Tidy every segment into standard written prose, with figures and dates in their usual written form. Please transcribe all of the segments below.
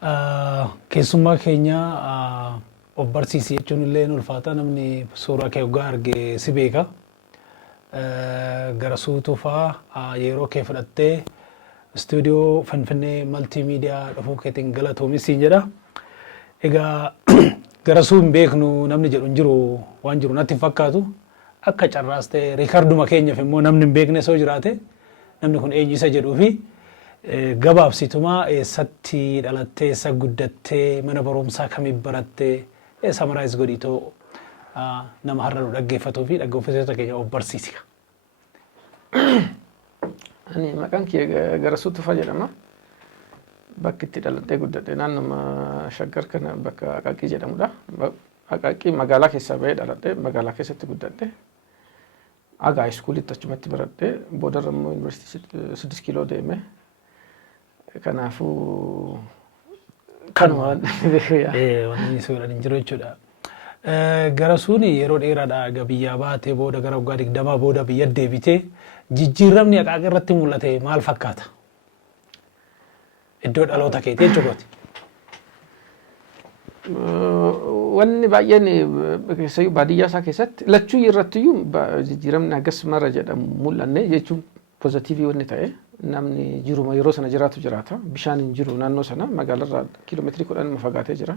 Keessummaa keenya of barsiisee jechuun illee ulfaata namni suuraa kee hoggaa arge si beeka. Gara suutufaa yeroo kee fudhattee istuudiyoo Finfinnee maltiimiidiyaa dhufuu keetiin galatoomis siin jedha. Egaa gara suu hin beeknu namni jedhu hin jiru waan jiru natti fakkaatu. Akka carraas ta'e riikarduma keenyaaf immoo namni hin beekne soo jiraate namni kun eenyu isa jedhuu fi gabaabsitumaa eessatti dhalattee eessa guddattee mana barumsaa kamii barattee samaraayis godhiitoo nama har'a nu dhaggeeffatuu fi dhaggeeffattoota keenya of barsiisi. Ani maqaan kee Garasuu Tufaa jedhama. Bakki itti dhaladhee guddadhe naannoo Shaggar kana bakka Aqaaqii jedhamudha. Aqaaqii magaalaa keessaa bahee dhaladhee magaalaa keessatti guddadhe. Agaa iskuulitti achumatti baradhee boodarra immoo yuunivarsiitii 6 kiiloo deeme. Kanaafuu kanuma wanni suuraan hin jiru jechuudha. Garasuun yeroo dheeraadhaa biyyaa baatee booda gara waggaa 20 booda biyya deebitee jijjiiramni Aqaaqii irratti mul'ate maal fakkaata? Iddoo dhaloota keetii jechuudha. Wanni baay'een baadiyyaa isaa keessatti lachuu irrattiyyuu jijjiiramni akkas mara jedhamu mul'anne jechuun poozitiivii wanni ta'e namni jiruma yeroo sana jiraatu jiraata. Bishaan hin jiru naannoo sana magaalarraa kiiloomeetirii 10 fagaatee jira.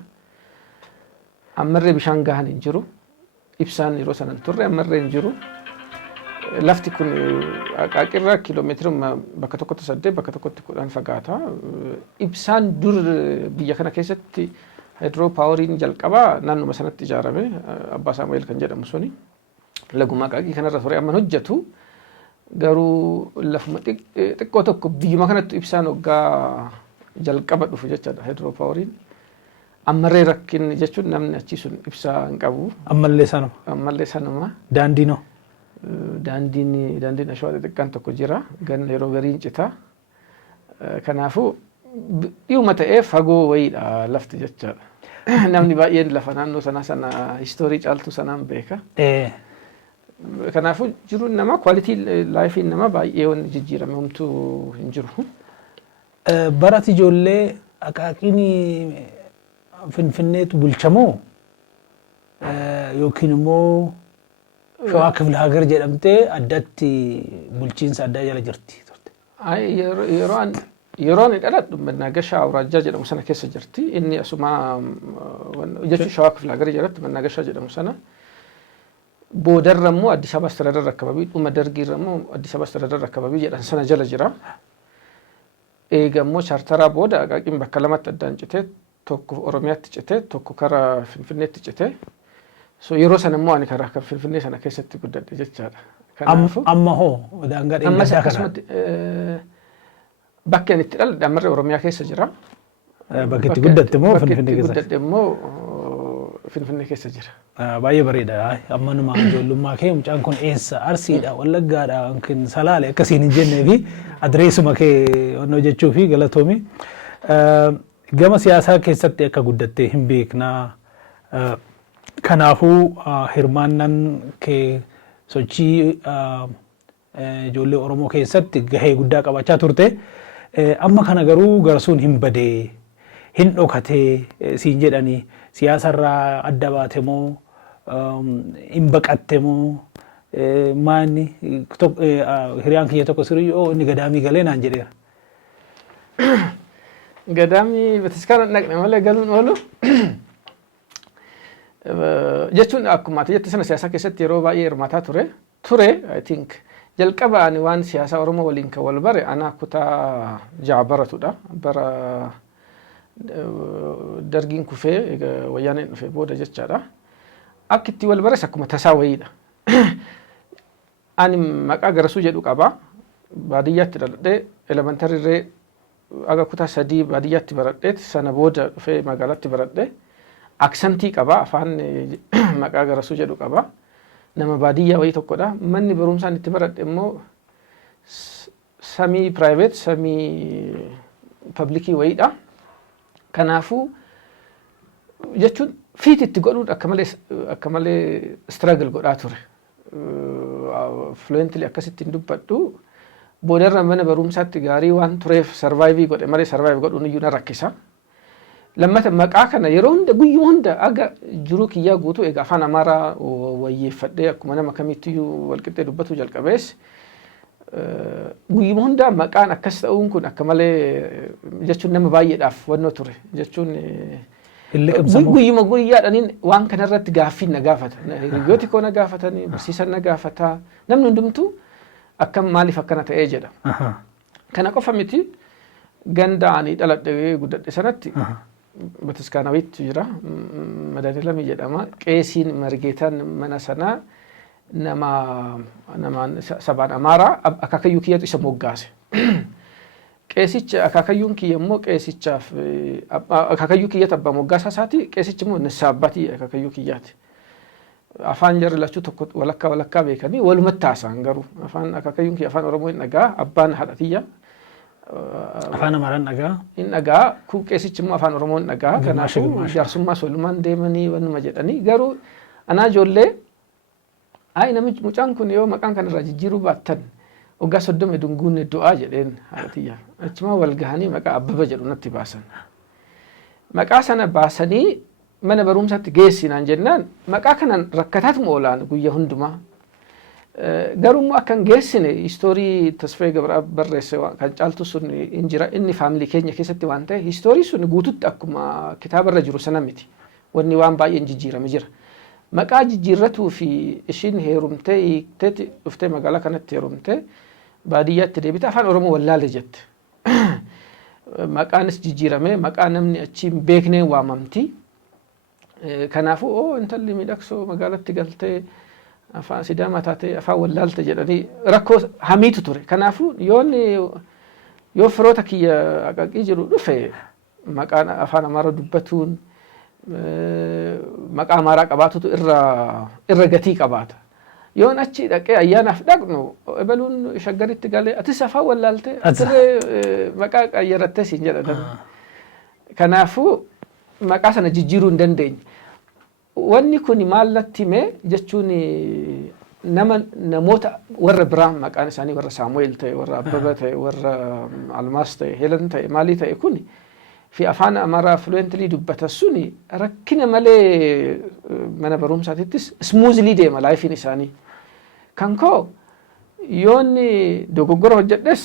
Ammarree bishaan gahaan hin jiru. Ibsaan yeroo sana turre ammarree hin jiru. Lafti kun Aqaaqirraa kiiloomeetiruma bakka tokkotti 8 bakka tokkotti 10 fagaata. Ibsaan dur biyya kana keessatti hydro poweriin jalqabaa naannuma sanatti ijaarame Abbaa Saamu'eel kan jedhamu suni laguma Aqaaqii kanarra ture amma hojjetu garuu lafuma xiqqoo tokko biyyuma kanatti ibsaan waggaa jalqaba dhufu jechaadha hydro poweriin. Ammarree rakkin jechuun namni achi sun ibsaa hin qabu. Ammallee sanuma. Daandiinoo. Daandiin ashawaa xixiqqaan tokko jira ganna yeroo gariin cita. Kanaafuu dhiyuma ta'ee fagoo wayiidha lafti jechaadha. Namni baay'een lafa naannoo sana histoorii caaltu sanaan beeka. Kanaafuu jiruun nama kwaalitii laayifiin nama baay'ee waan jijjiirame homtuu hin jiru. Barati ijoollee Aqaaqiin Finfinneetu bulchamoo yookiin immoo Shawaa Kifle Hagar jedhamtee addatti bulchiinsa addaa jala jirti turte? Yeroo ani dhaladhu Mannaagashaa Awraajjaa jedhamu sana keessa jirti. Inni asuma jechuun Shawaa Kifle Hagar jedhamtu Mannaagashaa jedhamu sana. Boodarra immoo Addis Ababa Astiraadar Akkababii dhuma dargiirra immoo Addis Ababa Astiraadar Akkababii jedhan sana jala jira. Eega immoo chaartaraa booda Aqaaqiin bakka lamatti addaan citee tokko Oromiyaatti citee tokko karaa Finfinneetti citee. So yeroo sana immoo ani karaa Finfinnee sana keessatti guddadhe jechaadha. Amma hoo daangaa dheeraa akkasumatti bakki ani itti dhaladhe ammarree Oromiyaa keessa jira. Bakki itti guddatte immoo Finfinnee keessa. Guddatte immoo Finfinnee keessa jira. Baay'ee bareeda. Ammanuma ijoollummaa kee mucaan kun eessa Arsiidha Wallaggaadha yookiin Salaale akkasiin hin jennee fi adreesuma kee onnoo jechuu fi galatoomi. Gama siyaasaa keessatti akka guddattee hin beeknaa. Kanaafuu hirmaannaan kee sochii ijoollee Oromoo keessatti gahee guddaa qabachaa turte. Amma kana garuu Garasuun hin badee hin dhokatee siin jedhanii siyaasarraa adda baate moo hin baqatte moo maanni hiriyaan kiyya tokko sirrii inni gadaamii galee naan jedheera. Gadaamii bataskaana dhaqne malee galuun oolu. Jechuun akkuma ati jette sana siyaasaa keessatti yeroo baay'ee hirmaataa ture I think jalqaba ani waan siyaasaa Oromoo waliin kan wal bare ana kutaa ja'a baratudha bara dargiin kufee wayyaaneen dhufee booda jechaadha. Akka itti wal bares akkuma tasaa wayiidha. Ani maqaa Garasuu jedhu qaba. Baadiyyaatti dhaladhee elementarirree aga kutaa 3 baadiyyaatti baradhee sana booda dhufee magaalaatti baradhee. Aksantii qaba afaan maqaa Garasuu jedhu qaba. Nama baadiyyaa wayii tokkodha. Manni barumsaan itti baradhe immoo samii private samii publikii wayiidha. Kanaafuu jechuun fiit itti godhuun akka malee struggle godhaa ture. Fluently akkasitti hin dubbadhu. Boodarra mana barumsaatti gaarii waan tureef survive godhe malee survive godhuun iyyuu na rakkisa. lammata maqaa kana yeroo hunda guyyuma hunda aga jiruu kiyyaa guutuu egaa afaan amaaraa wayyeeffadhee akkuma nama kamiittiyuu walqixxee dubbatu jalqabees guyyuma hunda maqaan akkas ta'uun kun akka malee jechuun nama baay'eedhaaf wannoo ture jechuun guyyuma guyyaadhaniin waan kanarratti gaaffii na gaafata hiriyooti koo na gaafatanii barsiisan na gaafata namni hundumtuu akkam maaliif akkana ta'ee jedha kana qofa miti ganda ani dhaladhee guddadhe sanatti bataskaanawiitu jira Madaaniilamii jedhama qeesiin margeetaan mana sanaa nama sabaan amaaraa akaakayyuu kiyyatu isa moggaase qeesicha akaakayyuun kiyya immoo qeesichaaf akaakayyuu kiyyata abbaa moggaasaa isaati qeesichi immoo nisaabbaatii akaakayyuu kiyyaati afaan jarri lachuu tokko walakkaa beekanii walumatti haasa'an garuu afaan akaakayyuun kiyya afaan oromoo hin dhagaa abbaan haadha tiyya afaan amaaraan dhagaa hin dhagaa kun qeesichi immoo afaan oromoo hin dhagaa kanaafuu jaarsummaas walumaan deemanii wannuma jedhanii garuu anaa ijoollee namichi mucaan kun yoo maqaan kanarraa jijjiiruu baattan waggaa 30 dunguunne du'aa jedheen haatiyya achumaa wal gahanii maqaa Abbaba jedhu natti baasan maqaa sana baasanii mana barumsaatti geessinaan jennaan maqaa kanan rakkataatuma oolaan guyyaa hundumaa garuu akkan geessine istoorii Tasfaayee Gabraab barreesse kan caaltu sun injira inni faamilii keenya keessatti waan ta'e istoorii sun guututti akkuma kitaabarra jiru sana miti wanni waan baay'een jijjiirame jira maqaa jijjiirratuu fi ishiin heerumtee hiiktee dhuftee magaalaa kanatti heerumtee baadiyyaatti deebite afaan oromoo wallaale jette maqaanis jijjiirame maqaa namni achi hin beekneen waamamti kanaafuu intalli miidhagsoo magaalatti galtee afaan sidaamaa taatee afaan wallaalte jedhanii rakkoo hamiitu ture kanaafuu yoo firoota kiyya aqaqii jiru dhufe maqaan afaan amaaraa dubbatuun maqaa amaaraa qabaatutu irra gatii qabaata yoon achi dhaqee ayyaanaaf dhaqnu ebaluun shaggaritti galee atis afaan wallaalte atirree maqaa qayyarattee siin jedhan kanaafuu maqaa sana jijjiiruu hin dandeenye wanni kun maal natti hime jechuun namoota warra biraa maqaan isaanii warra Saamu'eel ta'e warra Abbaba ta'e warra Almaas ta'e Heelan ta'e maalii ta'e kun fi afaan amaaraa fluently dubbata suni rakkina malee mana barumsaatittis smoothly deema laayifiin isaanii kan koo yoonni dogoggora hojjedhes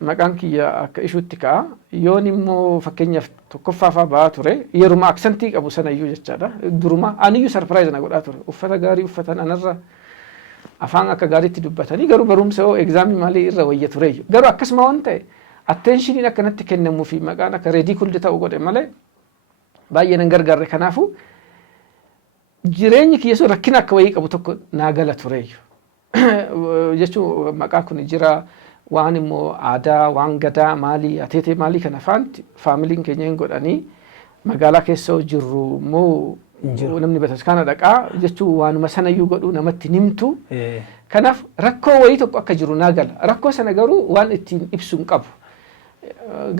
maqaan kiyya akka ishuutti ka'a yoon immoo fakkeenyaaf tokkoffaafaa ba'aa ture yeruma aksantii qabu sanayyuu jechaadha duruma aniyyuu sarpiraayiz na godhaa ture uffata gaarii uffatan anarra afaan akka gaariitti dubbatanii garuu barumsa yoo egzaamii maalii irra wayya tureeyyu garuu akkasuma waan ta'e attenshiniin akkanatti kennamuu fi maqaan akka reedii kulli ta'u godhe malee baay'ee nan gargaarre kanaafu jireenyi kiyya sun rakkina akka wayii qabu tokko naa gala tureeyyu jechuun maqaa kun jira waan immoo aadaa waan gadaa maalii ateetee maalii kana faamiliin keenya hin godhanii magaalaa keessa jirru immoo namni bataskaana dhaqaa jechuun waanuma sanayyuu godhuu namatti nimtu kanaaf rakkoo wayii tokko akka jiru naa gala rakkoo sana garuu waan ittiin ibsu hin qabu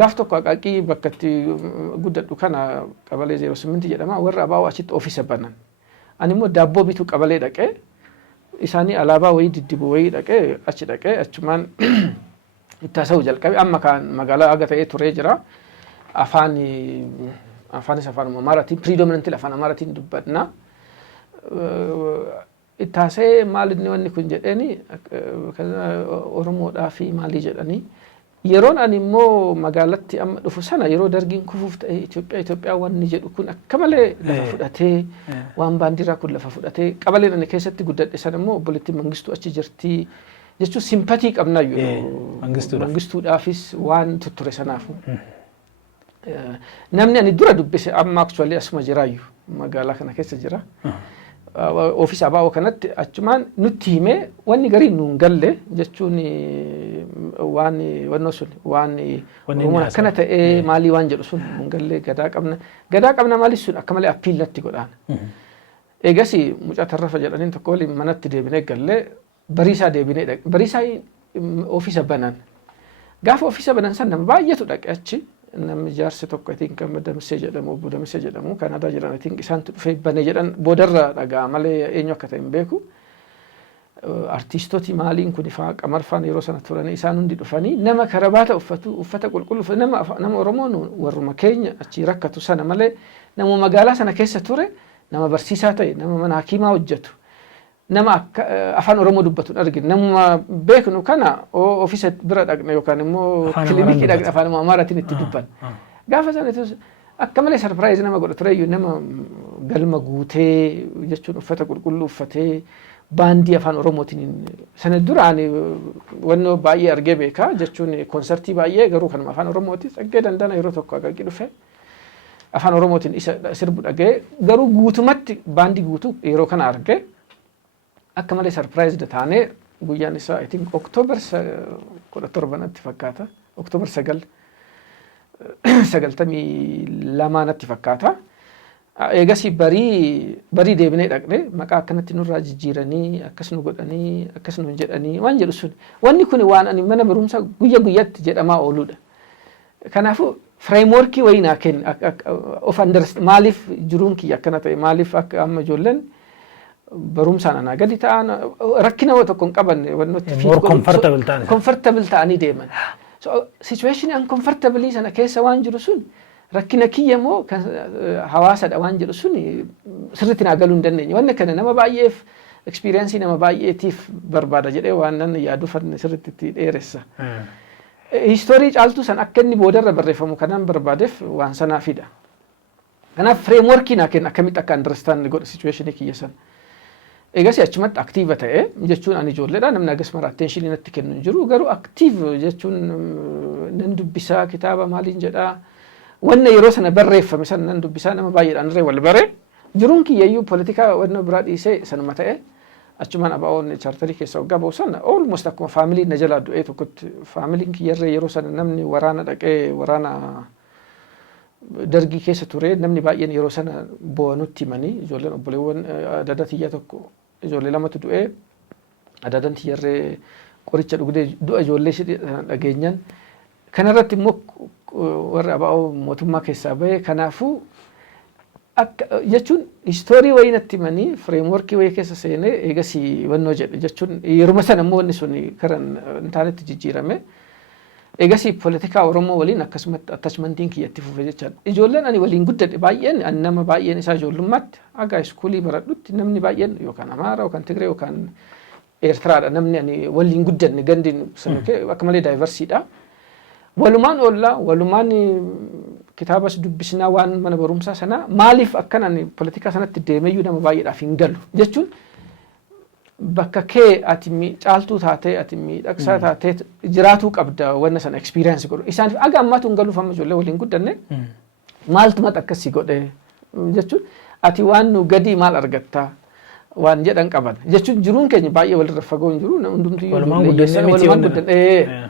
gaaf tokko aqaqii bakka itti guddadhu kana qabalee 08 jedhama warra abaa'oo achitti ofiisa banan ani immoo daabboo bituu qabalee dhaqee isaanii alaabaa wayii diddibu wayii dhaqee achi dhaqee achumaan itti haasa'u jalqabe amma kan magaalaa aga ta'ee turee jira afaanis afaan amaaraatiin predominantly afaan amaaraatiin dubbadna itti haasa'ee maal inni wanni kun jedheeni oromoodhaa fi maalii jedhanii yeroon ani immoo magaalatti amma dhufu sana yeroo dargiin kufuuf ta'e Itoophiyaa wanni jedhu kun akka malee lafa fudhatee waan baandiraa kun lafa fudhatee qabaleen ani keessatti guddadhe sana immoo obboleettiin Mangistuu achi jirti jechuun simpatii qabnaayyuu Mangistuudhaafis waan tutture sanaafu namni ani dura dubbise amma actually asuma jiraayyuu magaalaa kana keessa jira ofiisa abaa'oo kanatti achumaan nutti himee wanni garii nuun galle jechuun waan wannoo sun waan akkana ta'ee maalii waan jedhu sun nuun galle gadaa qabna maalii sun akka malee appiil natti godhaan eegas mucaa tarrafa jedhaniin tokko waliin manatti deebinee galle bariisaa deebinee bariisaa ofiisa banan gaafa ofiisa banan san nama baay'eetu dhaqe achi namni jaarsi tokko itiin kan Damsee jedhamu obbo Damsee jedhamu Kanaadaa jiran itiin isaantu dhufee bane jedhan boodarra dhagaa malee eenyu akka ta'e hin beeku artistooti maaliin kun faa qamarfaan yeroo sana turanii isaan hundi dhufanii nama karabaata uffata qulqulluu nama Oromoon warruma keenya achi rakkatu sana malee nama magaalaa sana keessa ture nama barsiisaa ta'e nama mana hakiimaa hojjetu nama afaan Oromoo dubbatu argina nama beeknu kana ofiisa bira dhaqne yookaan immoo kilinikii dhaqne afaan Amaaraatiin itti dubban gaafa sana akka malee sarpiraayiz nama godha tureyyuu nama galma guutee jechuun uffata qulqulluu uffatee baandii afaan Oromootiin sana duraan wannoo baay'ee argee beekaa jechuun konsertii baay'ee garuu kanuma afaan Oromootiin dhaggee dandana yeroo tokko agarqii dhufe afaan Oromootiin isa sirbu dhagee garuu guutumatti baandii guutuu yeroo kana argee akka malee sarpiraayizd taanee guyyaan isaa I think Oktoobar 17 fakkaata Oktoobar 92 natti fakkaata. Eegasii barii deebinee dhaqne maqaa akkanatti nurraa jijjiiranii akkas nu godhanii akkas nu jedhanii waan jedhu sun wanni kun waan ani mana barumsaa guyyaatti jedhamaa ooludha. Kanaafuu frameworkii wayii naa kenna of maaliif jiruun kiyya akkana ta'e maaliif akka amma ijoolleen barumsaan anaa gadi ta'an rakkina tokko hin qabanne wannooti comfortable ta'anii deeman. So situation uncomfortable sana keessa waan jiru sun rakkina kiyya moo hawaasadha waan jedhu sun sirriitti naa galuu hin dandeenye. Wanni kana nama baay'eef experience nama baay'eetiif barbaada jedhee waan nan yaadu fanne sirriitti itti dheeressa. History caaltuu san akka inni boodarra barreeffamu kanan barbaadeef waan sanaafidha. Kanaaf frameworkii naa kenna akkamitti akka understand godha situation kiyya san. Eegas achumatti aktiiva ta'e jechuun ani ijoolleedha namni agas mara attention natti kennu jiru garuu aktiiv jechuun nan dubbisaa kitaaba maaliin jedhaa wanna yeroo sana barreeffame san nan dubbisaa nama baay'eedhaan irree wal bare jiruun kiyyayyuu politikaa wanna biraa dhiisee sanuma ta'e achumaan abaa'oon chaartarii keessa waggaa ba'u sana almost akkuma faamiliin na jalaa du'ee tokkotti faamiliin kiyyarree yeroo sana namni waraana dhaqee waraana dargii keessa ture namni baay'een yeroo sana boonutti himanii ijoolleen obboleewwan adada tiyya tokko ijoollee lamatu du'ee adadan tiyyarree qoricha dhugdee du'a ijoollee dhageenyan kanarratti immoo warri abaa'oo mootummaa keessaa bahe kanaafuu akka jechuun istoorii wayii natti himanii fireemworkii wayii keessa seenee eegasii wannoo jedhe jechuun yeruma sana immoo wanni sun karan hin taanetti jijjiirame eegasii politikaa Oromoo waliin akkasumatti attachmentiin kiyyatti fufe jechaadha. Ijoolleen ani waliin guddadhe baay'een ani nama baay'een isaa ijoollummaatti haga iskuulii baradhutti namni baay'een yookaan Amaara yookaan Tigree yookaan Eertiraadha namni ani waliin guddanne gandiin sanukee akka malee daayivarsiidha. Walumaan oollaa walumaan kitaabas dubbisnaa waan mana barumsaa sanaa maaliif akkanaan politikaa sanatti deemeyyuu nama baay'eedhaaf hin galu jechuun bakka kee ati caaltuu taatee ati miidhagsaa taatee jiraatuu qabda wanna sana experience godhu isaaniif aga ammaatu hin galuuf amma ijoollee waliin guddanne maaltumatti akkasii godhe jechuun ati waan nu gadii maal argattaa waan jedhan qaban jechuun jiruun keenya baay'ee walirra fagoo hin jiru hundumtuu walumaan guddanne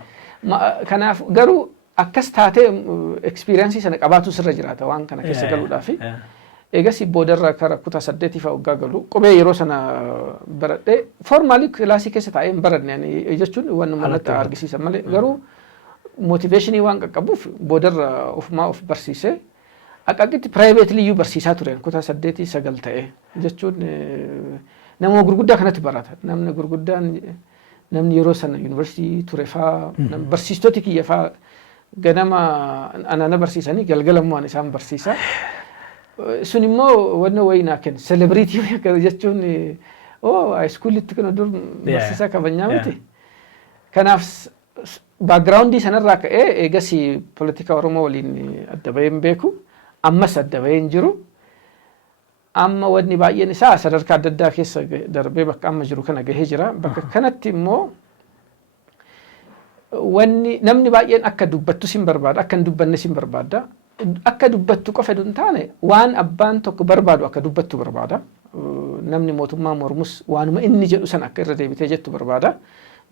kanaaf garuu akkas taatee experience sana qabaatu sirra jiraata waan kana keessa galuudhaafi eegasii boodarra kara kutaa 8 fa'aa waggaa galu qubee yeroo sana baradhee formally kilaasii keessa taa'ee hin baranne jechuun waan malatti argisiisan malee garuu motivationii waan qaqqabuuf boodarra ofumaa of barsiisee akkaatti privately iyyuu barsiisaa tureen kutaa 8 9 ta'ee jechuun nama gurguddaa kanatti barata namni gurguddaan namni yeroo sana yuunivarsiitii ture fa'aa barsiistoti kiyya fa'aa ganama anana barsiisanii galgala immoo isaan barsiisaa. Sun immoo wanna wayinaa kenna celebrity jechuun iskuulitti kana dur barsiisaa kabajnaa miti. Kanaaf backgroundii sanarraa ka'ee eegasii politika Oromoo waliin adda baheen beeku ammas adda baheen jiru. Amma wanni baay'een isaa sadarkaa adda addaa keessa darbee bakka amma jiru kana gahee jira. Bakka kanatti immoo wanni namni baay'een akka dubbattu sin barbaada akka hin dubbanne sin barbaada. Akka dubbattu qofa hin taane waan abbaan tokko barbaadu akka dubbattu barbaada. Namni mootummaa mormus waanuma inni jedhu san akka irra deebitee jettu barbaada.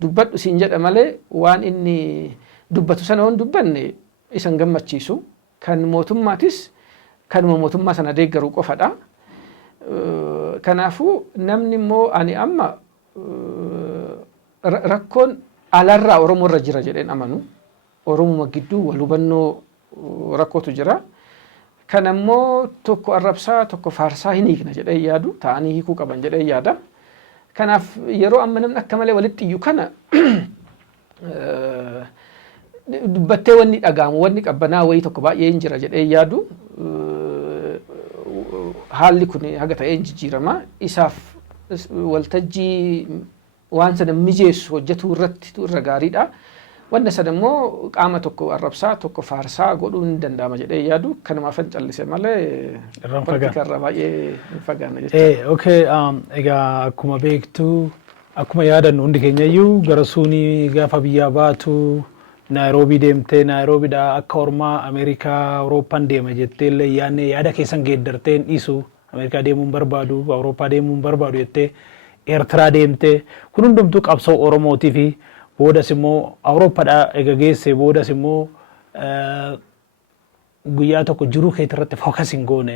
Dubbadhu siin jedha malee waan inni dubbatu sana waan dubbanne isan gammachiisu kan mootummaatis kanuma mootummaa sana deeggaruu qofadha. Kanaafuu namni immoo ani amma rakkoon alarraa Oromoo irra jira jedheen amanu Oromoo gidduu wal hubannoo rakkootu jira. Kan ammoo tokko arrabsaa tokko faarsaa hin hiikna jedhee yaadu ta'anii hiikuu qaban jedhee yaada. Kanaaf yeroo amma namni akka malee walitti iyyuu kana dubbattee wanni dhaga'amu wanni qabbanaa wayii tokko baay'ee hin jira jedhee yaadu haalli kun haga ta'ee jijjiirama isaaf waltajjii waan sana mijeessu hojjetu irratti irra gaariidha. Wanna sana immoo qaama tokko arrabsaa tokko faarsaa godhuun hin danda'ama jedhee yaadu kanumaafan callise malee politika irraa baay'ee hin fagaanne jechuudha. Okay, egaa akkuma beektu akkuma yaadannu hundi keenyayyuu gara suunii gaafa biyyaa baatu Naayiroobii deemtee Naayiroobiidhaa akka ormaa Ameerikaa Awurooppaan deema jettee illee yaada keessan geeddartee hin dhiisu Ameerikaa deemuun barbaadu Awurooppaa deemuun barbaadu jettee Eertiraa deemtee kun hundumtuu qabsoo Oromootii fi boodas immoo Awurooppaadhaa ega geesse boodas immoo guyyaa tokko jiruu keetii irratti fookas hin goone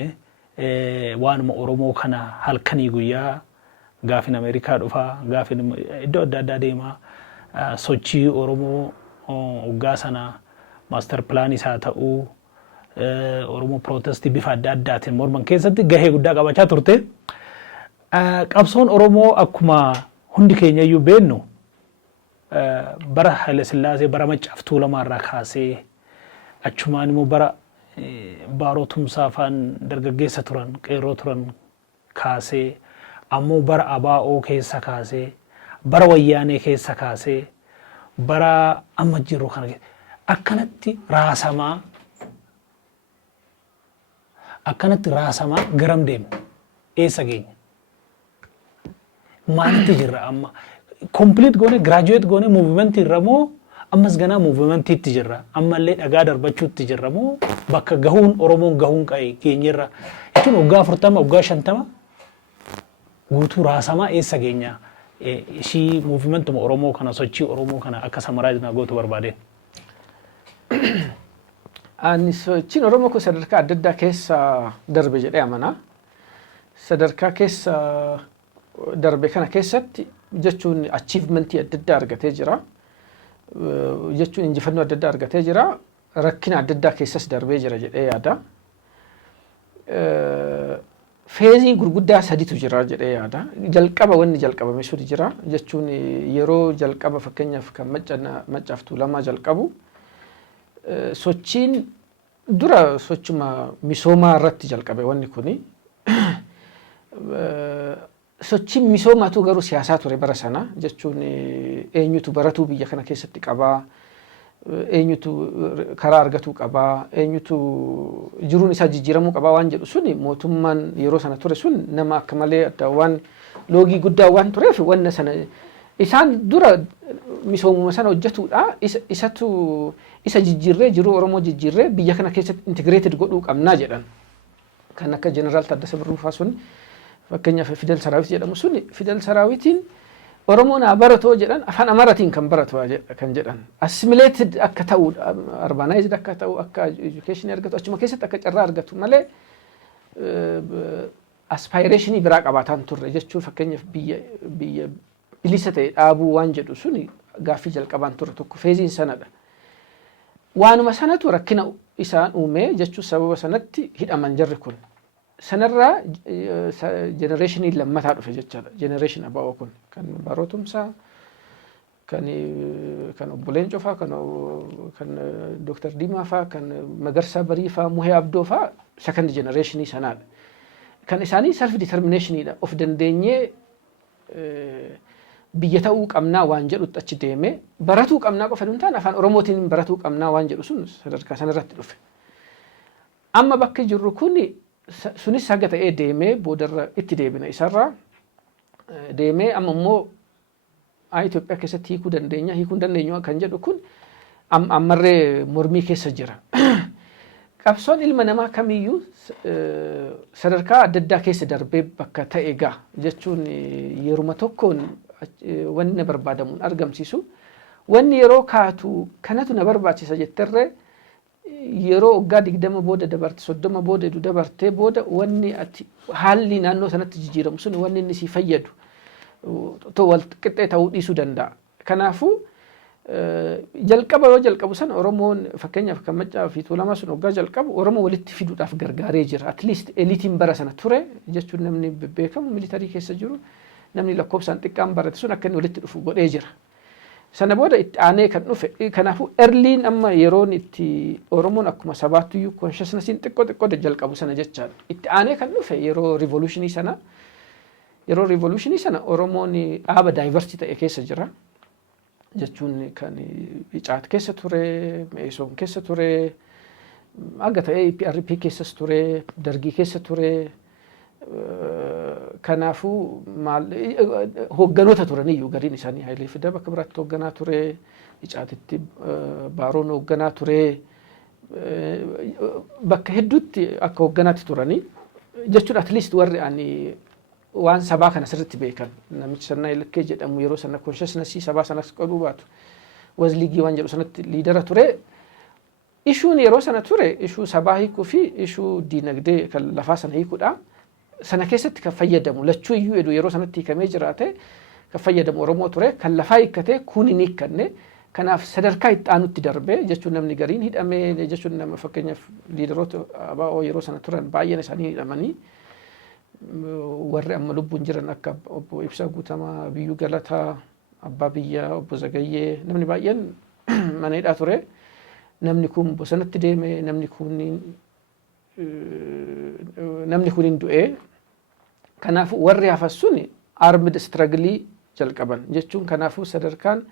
waanuma Oromoo kana halkanii guyyaa gaafin Ameerikaa dhufaa gaafin iddoo adda addaa deemaa sochii Oromoo waggaa sana maaster pilaanis haa ta'uu Oromoo pirootestii bifa adda addaatiin morman keessatti gahee guddaa qabachaa turte. Qabsoon Oromoo akkuma hundi keenyayyuu beennu bara Haile Sillaasee bara Maccaaf Tuulamaa irraa kaasee achumaan immoo bara Baaroo Tumsaa faan dargaggeessa turan qeerroo turan kaasee ammoo bara ABO keessa kaasee bara Wayyaanee keessa kaasee bara amma jiru kana akkanatti raasamaa garam deemna eessa geenya maalitti jirra amma complete goone graduate goone movement irra moo ammas ganaa movement itti jirra ammallee dhagaa darbachuutti jirra moo bakka gahuun Oromoon gahuun keenyarra jechuun waggaa 40 waggaa 50 guutuu raasamaa eessa geenya ishii movement Oromoo kana sochii Oromoo kana akka samaraayis na gootu barbaadeen. Ani sochiin Oromoo kun sadarkaa adda addaa keessa darbe jedhee amana. Sadarkaa keessa darbe kana keessatti jechuun achievementii adda addaa argatee jira. Jechuun injifannoo adda addaa argatee jira. Rakkina adda addaa keessas darbee jira jedhee yaada. Feezii gurguddaa sadiitu jira jedhee yaada. Jalqaba wanni jalqabame sun jira jechuun yeroo jalqaba fakkeenyaaf kan Maccaaf Tuulamaa jalqabu sochiin dura sochuma misoomaa irratti jalqabe wanni kuni sochiin misoomaatu garuu siyaasaa ture bara sana jechuun eenyutu baratuu biyya kana keessatti qabaa eenyutu karaa argatuu qabaa eenyutu jiruun isaa jijjiiramuu qabaa waan jedhu suni mootummaan yeroo sana ture sun nama akka malee adda waan loogii guddaa waan tureef wanna sana isaan dura misoomuma sana hojjetuudha isa jijjiirree jiruu Oromoo jijjiirree biyya kana keessatti integrated godhuu qabnaa jedhan kan akka Jeneraal Taddasee Birruu sun fakkeenyaaf Fidel Saraawit jedhamu sun Fidel Saraawitiin Oromoon baratoo jedhan afaan Amaaratiin kan baratu kan jedhan assimilated akka ta'u urbanized akka ta'u akka education argatu achuma keessatti akka carraa argatu malee aspirationii biraa qabaataan turre jechuun fakkeenyaaf biyya bilisa ta'e dhaabuu waan jedhu suni gaaffii jalqabaan ture tokko feeziin sanadha. Waanuma sanatu rakkina isaan uume jechuun sababa sanatti hidhaman jarri kun. Sanarraa generatiinii lammataa dhufe jechaadha. Generation ABO kun kan Baaroo Tumsaa kan Obbo Leencoo faa kan Dr. Diimaa faa kan Magarsaa Barii faa Muhee Abdoo faa second generationii sanaadha. Kan isaanii self determinationidha. Of dandeenyee biyya ta'uu qabnaa waan jedhutti achi deeme baratuu qabnaa qofa hin taane afaan Oromootiin baratuu qabnaa waan jedhu sun sadarkaa sanarratti dhufe. Amma bakki jirru kuni sunis haga ta'ee deemee boodarra itti deebina isarraa deemee amma immoo Itoophiyaa keessatti hiikuu dandeenyu kan jedhu kun ammarree mormii keessa jira. Qabsoon ilma namaa kamiyyuu sadarkaa adda addaa keessa darbee bakka ta'e gaa jechuun yeruma tokkoon wanni na barbaadamuun argamsiisu wanni yeroo kaatu kanatu na barbaachisa jetterree yeroo waggaa 20 booda dabarte 30 booda dabartee booda wanni ati haalli naannoo sanatti jijjiiramu sun wanni inni si fayyadu wal qixxee ta'uu dhiisuu danda'a. Kanaafuu jalqabu san Oromoon fakkeenyaaf kan Maccaa fi Tuulamaa sun waggaa jalqabu Oromoo walitti fiduudhaaf gargaaree jira. At least eliitiin bara sana ture jechuun namni beekamu militarii keessa jiru namni lakkoofsaan xiqqaan barate sun akka inni walitti dhufu godhee jira. Sana booda itti aanee kan dhufe kanaafuu erliin amma yeroon itti Oromoon akkuma sabaattuyyuu consciousnessiin xiqqoo jalqabu sana jechaadha. Itti aanee kan dhufe yeroo revolutionii sana Oromoon dhaaba diversity ta'e keessa jira. Jechuun kan Icaat keessa ture, Meesoon keessa ture, aga ta'ee PRP keessas ture, Dargii keessa ture. Kanaafuu hoogganoota turaniyyuu gariin isaanii Hayilee Fidaa bakka biraatti hoogganaa ture, Icaatitti Baaroon hoogganaa ture, bakka hedduutti akka hoogganaatti turanii jechuun at least warri ani waan sabaa kana sirriitti beekan namichi Sannaa Ilakkee jedhamu yeroo sana consciousnessii sabaa sanas qoduu baatu wazligii waan jedhu sanatti liidara ture. Ishuun yeroo sana ture ishuu sabaa hiikuu fi ishuu diinagdee kan lafaa sana hiikuudha. Sana keessatti kan fayyadamu lachuu iyyuu eduu yeroo sanatti hiikamee jiraate kan fayyadamu Oromoo ture kan lafaa hiikkate kun hin hiikkanne kanaaf sadarkaa itti aanutti darbe jechuun namni gariin hidhamee jechuun nama fakkeenyaaf liidaroota ABO yeroo sana turan baay'een isaanii hidhamanii warri amma lubbuun jiran akka obbo Ibsaa Guutamaa, Biyyuu Galataa, Abbaa Biyyaa, obbo Zagayyee namni baay'een mana hidhaa ture. Namni kun bosonatti deeme, namni kun hin du'e. Kanaafuu warri hafan sun armed struggle jalqaban jechuun kanaafuu sadarkaan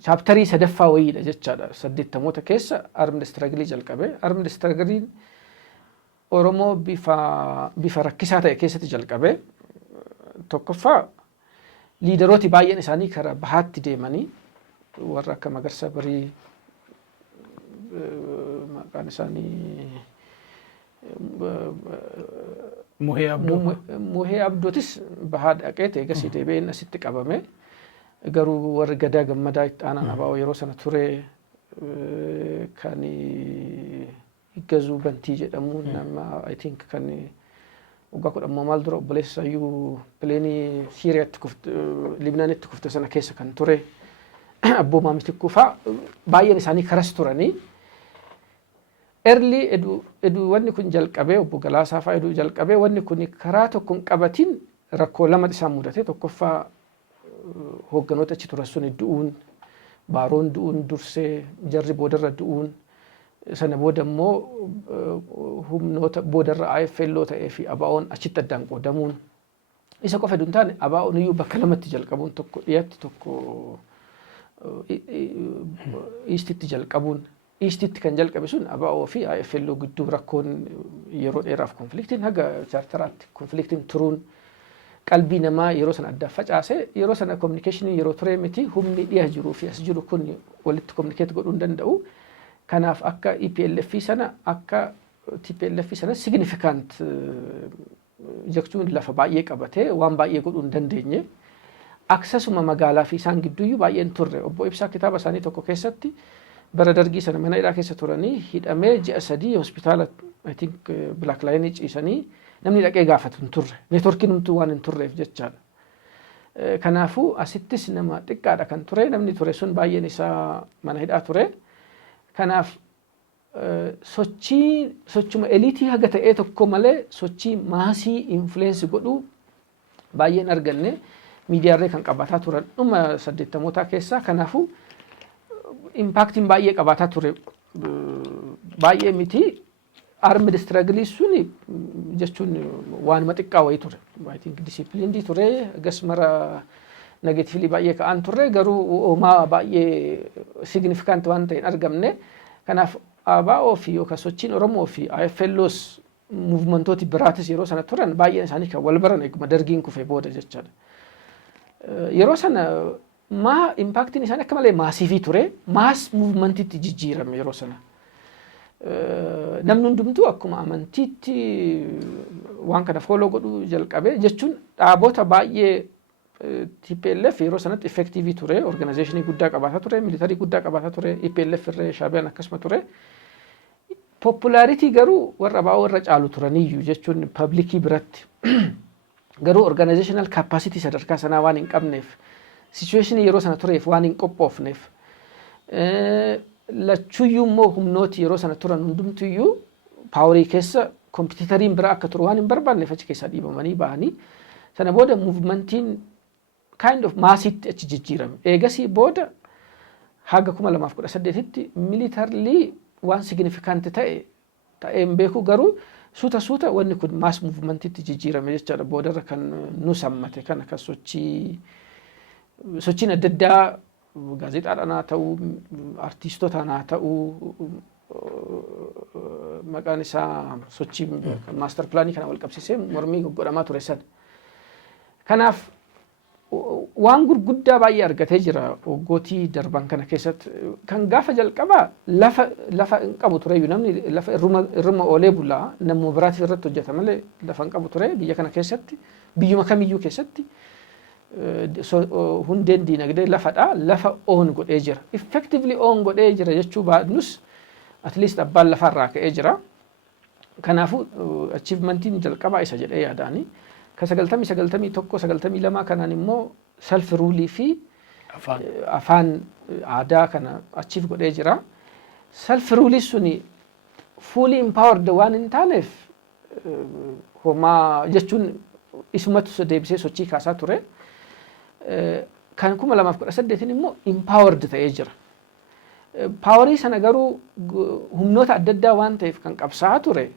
chaaptarii sadaffaa wayiidha jechaadha. 80moota keessa armed struggle jalqabe. Armed struggle Oromoo bifa rakkisaa ta'e keessatti jalqabe. Tokkoffaa liidarooti baay'een isaanii karaa bahaatti deemanii warra akka Magarsaa Barii maqaan isaanii Muhee Abdootis bahaa dhaqee eegasii deebi'een asitti qabame. Garuu warri Gadaa Gammadaa itti aanaan ABO yeroo sana ture kan Higgazuu Bantii jedhamu nama I think kan waggaa 10 maal dura obboleessa iyyuu pileenii Siiriyaatti kufte Libnaanitti kufte sana keessa kan ture Abboo Maamitikkuu fa'aa baay'een isaanii karas turanii. Erli edu wanni kun jalqabee obbo Galaasaa fa'aa edu jalqabee wanni kun karaa tokkoon qabatiin rakkoo lama isaan mudate. Tokkoffaa hoogganoota achi turan sun du'uun, Baaroon du'uun dursee jarri boodarra du'uun sana booda immoo humnoota boodarra IFLO ta'ee fi ABO'n achitti addaan qoodamuun isa qofa hin taane ABO'n iyyuu bakka lamatti jalqabuun tokko dhiyaatti tokko iistitti jalqabuun. Iistitti kan jalqabe sun ABO fi IFLO gidduu rakkoon yeroo dheeraaf konfliktiin haga chaartaraatti konfliktiin turuun qalbii namaa yeroo sana adda facaase. Yeroo sana communication yeroo ture miti humni dhiyaa jiruu fi as jiru kun walitti communicate godhuu hin danda'u. Kanaaf akka EPLF sana akka TPLF sana significant jechuun lafa baay'ee qabatee waan baay'ee godhuu hin dandeenye. Aksesuma magaalaa fi isaan gidduuyyuu baay'een turre. Obbo Ibsaa kitaaba isaanii tokko keessatti bara Dargii sana mana hidhaa keessa turanii hidhamee ji'a 3 hospitaala I think Black Line ciisanii namni dhaqee gaafatu hin turre. Neetworkiin humtuu waan hin turreef jechaadha. Kanaafuu asittis nama xiqqaadha kan ture. Namni ture sun baay'een isaa mana hidhaa ture. Kanaaf sochuma eliitii haga ta'ee tokko malee sochii maasii influence godhuu baay'een arganne miidiyaalee kan qabataa turan dhuma 80mootaa keessaa. Kanaafuu impactiin baay'ee qabataa ture baay'ee miti. Armed struggle sun jechuun waanuma xiqqaa wayii ture. I think disciplined ture gasmara negatively baay'ee ka'an turre garuu homaa baay'ee significant waan ta'e hin argamne. Kanaaf ABO fi yookaan sochiin Oromoo fi IFLOs movementooti biraatis yeroo sana turan baay'een isaanii kan wal baran eeguma Dargiin kufee booda jechaadha. Yeroo sana impactiin isaanii akka malee maasiivii ture. Maas movementiitti jijjiirame yeroo sana. Namni hundumtuu akkuma amantiitti waan kana follow godhuu jalqabe jechuun dhaabota baay'ee TPLF yeroo sanatti effective ture. Organizationii guddaa qabaataa ture, militarii guddaa qabaataa ture. EPLF irra Shaabiyaan akkasuma ture. Popularity garuu warra ABO irra caalu turaniyyuu jechuun publikii biratti garuu organizational capacity sadarkaa sanaa waan hin qabneef situationii yeroo sana tureef waan hin qophoofneef lachuyyuu immoo humnooti yeroo sana turan hundumtuyyuu paaworii keessa kompititariin biraa akka turu waan hin barbaanneef achi keessaa dhiibamanii ba'anii. Sana booda movementiin kind of maasitti achi jijjiirame. Eegasii booda haga 2018tti militarily waan significant ta'een beeku garuu suuta wanni kun mass movementitti jijjiirame jechaadha. Boodarra kan nu sammate kana kan sochiin adda addaa gaazexaadhaan haa ta'uu, artiistootaan haa ta'uu, maqaan isaa sochii maaster pilaanii kana wal qabsiisee mormii godhamaa ture sana. Kanaaf waan gurguddaa baay'ee argatee jira waggootii darban kana keessatti. Kan gaafa jalqabaa lafa hin qabu ture, namni lafa irruma oolee bulaa namuma biraatiif irratti hojjeta malee lafa hin qabu ture biyya kana keessatti, biyyuma kamiyyuu keessatti. Hundeen diinagdee lafadha, lafa oon godhee jira. Effectively oon godhee jira jechuu baadnus at least abbaan lafarraa ka'ee jira. Kanaafuu achievementiin jalqabaa isa jedhee yaadaani. Ka 91 kanaan immoo self rulii fi afaan aadaa kana achieve godhee jira. Self rulii suni fully empowered waan hin taaneef homaa jechuun isumatu deebisee sochii kaasaa ture. Kan 2018 immoo empowered ta'ee jira. Powerii sana garuu humnoota adda addaa waan ta'eef kan qabsaa'aa ture.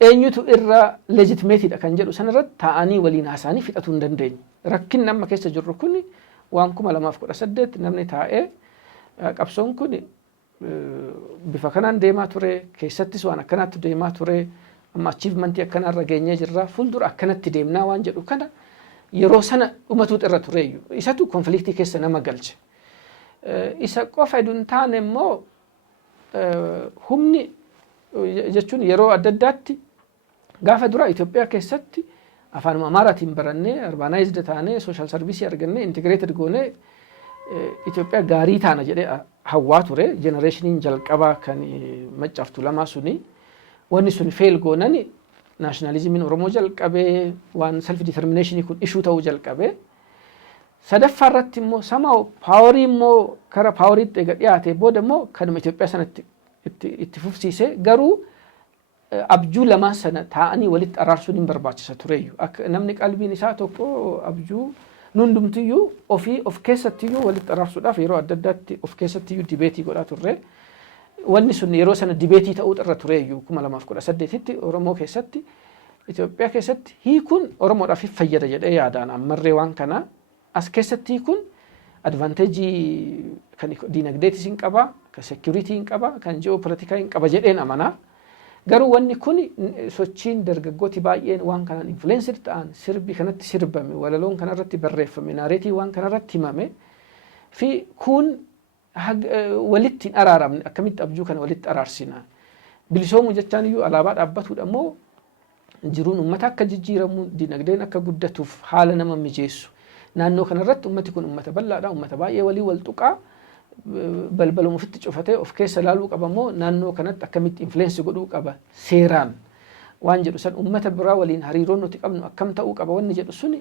Eenyutu irra legitimateedha kan jedhu sanarratti taa'anii waliin haasa'anii fixatuu hin dandeenye. Rakkin amma keessa jirru kun waan 2018 namni taa'ee qabsoon kun bifa kanaan deemaa ture, keessattis waan akkanaatti deemaa ture, amma achievementii akkanaarra geenyee jirra, fuuldura akkanatti deemnaa waan jedhu kana yeroo sana dhumatuutu irra tureeyyu. Isatu konfliktii keessa nama galche. Isa qofa hin taane immoo humni jechuun yeroo adda addaatti gaafa dura Itoophiyaa keessatti afaanuma Amaaraatiin barannee urbanized taanee social service argannee integrated goonee Itoophiyaa gaarii taana jedhee hawwaa ture. Generationiin jalqabaa kan Maccaaf Tuulamaa suni wanni sun fail goonani nationalismiin Oromoo jalqabee waan self determination kun issue ta'uu jalqabee. Sadaffaa irratti immoo somehow powerii immoo kara poweriitti eega dhiyaate booda immoo kanuma Itoophiyaa sanatti itti fufsiisee garuu abjuu lamaan sana taa'anii walitti araarsuun hin barbaachisa tureeyyu. Akka namni qalbiin isaa tokko abjuu hundumtiyyuu ofii of keessattiyyuu walitti araarsuudhaaf yeroo adda addaatti of keessattiyyuu dibeetii godhaa turre. Wanni sun yeroo sana dibeetii ta'uu irra tureeyyu 2018tti Oromoo keessatti, Itoophiyaa keessatti hiikuun Oromoodhaaf fayyada jedhee yaadaan ammarree waan kana as keessatti kun advanteejii kan diinagdeetis hin qaba, kan security hin qaba, kan geopolitikaa hin qaba jedheen amanaa. Garuu wanni kun sochiin dargaggooti baay'een waan kanaan influencer ta'an, sirbi kanatti sirbame, walaloon kanarratti barreeffame, naareetii waan kanarratti himame fi kun walitti hin araaramne. Akkamitti abjuu kana walitti araarsina? Bilisoomuu jechaan iyyuu alaabaa dhaabbatuudha immoo jiruun uummata akka jijjiiramu, diinagdeen akka guddatuuf haala nama mijeessu. Naannoo kanarratti uummati kun uummata bal'aadha, uummata baay'ee walii wal tuqaa, balbaluma ofitti cufatee of keessa ilaaluu qaba immoo naannoo kanatti akkamitti influence godhuu qaba seeraan waan jedhu san uummata biraa waliin hariiroon nuti qabnu akkam ta'uu qaba wanni jedhu suni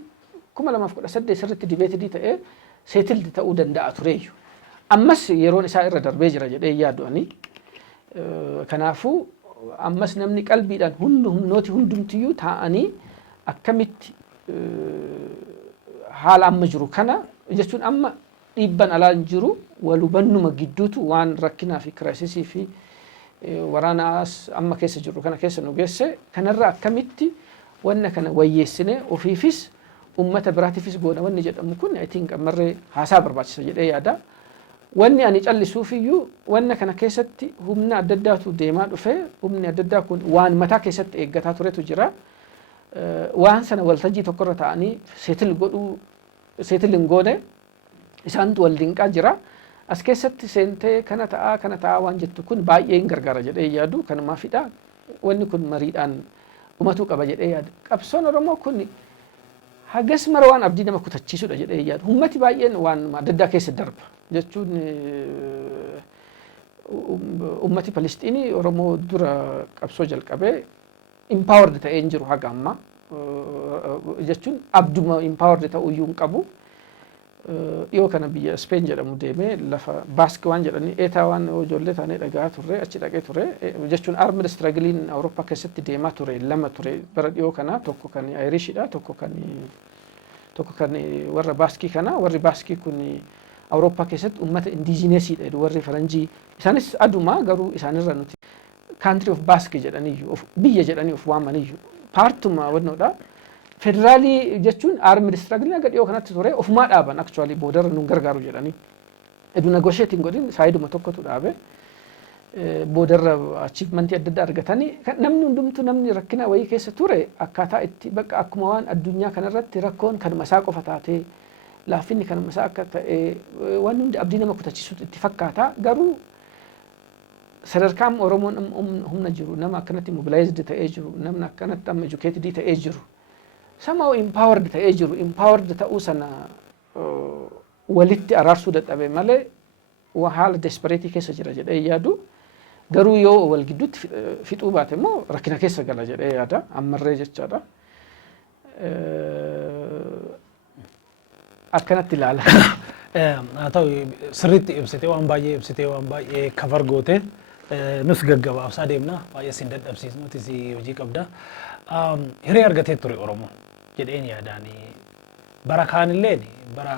2018 sirriitti dibeetidii ta'ee seetildi ta'uu danda'a tureeyyu. Ammas yeroon isaa irra darbee jira jedhee yaadu'anii. Kanaafuu ammas namni qalbiidhaan humnooti hundumtiyyuu taa'anii akkamitti haala amma jiru kana jechuun amma dhiibban alaan jiru wal hubannuma gidduutu waan rakkinaa fi kiraayisisii fi waraanaas amma keessa jiru kana keessa nu geesse. Kanarra akkamitti wanna kana wayyeessine ofiifis uummata biraatiifis goona wanni jedhamu kun I think ammarree haasaa barbaachisa jedhee yaada. Wanni ani callisuufiyyuu wanna kana keessatti humna adda addaatu deemaa dhufe. Humni adda addaa kun waan mataa keessatti eeggataa turetu jira. Waan sana waltajjii tokkorra ta'anii seetil hin goone isaantu wal dinqaa jira. As keessatti seentee kana ta'a waan jettu kun baay'ee hin gargaara jedhee yaadu. Kanumaafidha wanni kun mariidhaan dhumatuu qaba jedhee yaada. Qabsoon Oromoo kun hagas mara waan abdii nama kutachiisudha jedhee yaadu. Ummati baay'een waan adda addaa keessa darba jechuun ummati Palestiinii Oromoo dura qabsoo jalqabee empowered ta'ee hin jiru haga amma jechuun abduma empowered ta'uu iyyuu hin qabu. dhiyoo kana biyya Speen jedhamu deemee lafa baaskii waan jedhanii eetaa waan ijoollee taanee dhagaa turre achi dhaqee ture jechuun armed stragiliin Awurooppaa keessatti deemaa ture lama ture bara dhiyoo kana tokko kan Ayirishidha tokko kan warra baaskii kana warri baaskii kun Awurooppaa keessatti uummata indiijineesiidha warri faranjii isaanis aduma garuu isaanirra nuti country of Basque jedhaniyyuu biyya jedhanii of waamaniyyuu paartuma wannoodha. Federaalii jechuun armed struggle aga dhiyoo kanatti ture ofumaa dhaaban actually boodarra nun gargaaru jedhanii edu negotiating godhin saayiduma tokkotu dhaabe boodarra achievementii adda addaa argatanii namni hundumtu namni rakkina wayii keessa ture akkaataa itti bakka akkuma waan addunyaa kanarratti rakkoon kanuma isaa qofa taatee laaffinni kanuma isaa akka ta'e waan hundi abdii nama kutachiisutu itti fakkaata garuu sadarkaan Oromoon humna jiru nama akkanatti mobilized ta'ee jiru namni akkanatti amma educated ta'ee jiru somehow empowered ta'ee jiru empowered ta'uu sana walitti araarsuu dadhabe malee haala desperate keessa jira jedhee yaadu garuu yoo wal gidduutti fixuu baate immoo rakkina keessa gala jedhee yaada ammarree jechaadha akkanatti ilaala. Haa ta'u sirriitti ibsitee waan baay'ee cover goote nus gaggabaabsaa deemna baay'ee sin dadhabsiisnuti si hojii qabda. Hiree argatee ture Oromoon jedheen yaadaanii bara kaanillee bara